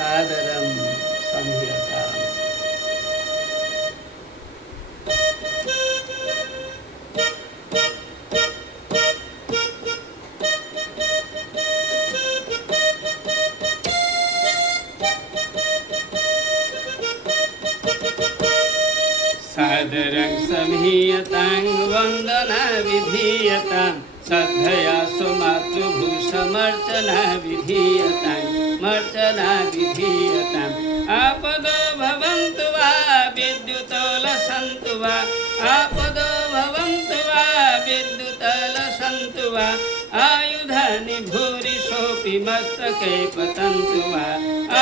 सादरं संह्यताम्। सादरं संहीयतां वन्दना विधीयतां श्रद्धया सुमातृभूषमर्चना विधीयतां मर्चना विधीयताम्। आपदो भवन्तु वा विद्युतोलसन्तु वा आपदो भवन्तु वा विद्युतोलसन्तु वा आयुधानि भूरिशोऽपि मस्तके पतन्तु वा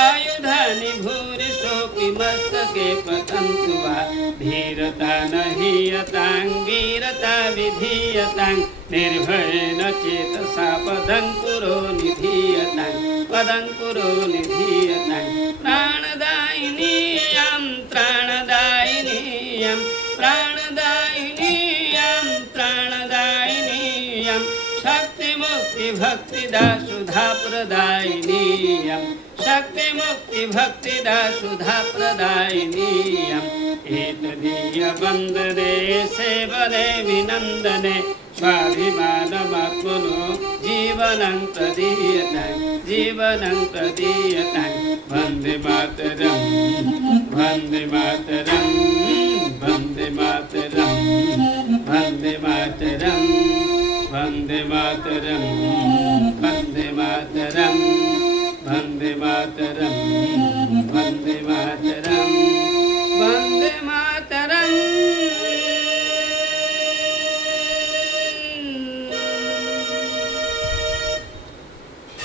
आयुधानि भूरिशोऽपि मस्तके पतन्तु वा। धीरता न हीयतां वीरता विधीयतां निर्भयेन चेतसा पदं कुरु निधीयतां पदं कुरु निधीयतां। प्राणदायिनीयं प्राणदायिनीयं प्राणदायिनीयं प्राणदायिनीयं शक्तिमुक्तिभक्तिदा सुधा प्रदायिनीयं शक्तिमुक्तिभक्तिदा सुधा प्रदायिनीयम्। एतदीयवन्दने सेवने विनन्दने स्वाभिमानमात्मनो जीवनं प्रदीयतां जीवनं प्रदीयतां। वन्दे मातरं वन्दे मातरं वन्दे मातरं वन्दे मातरं वन्दे मातरं वन्दे मातरं वन्दे मातरम्।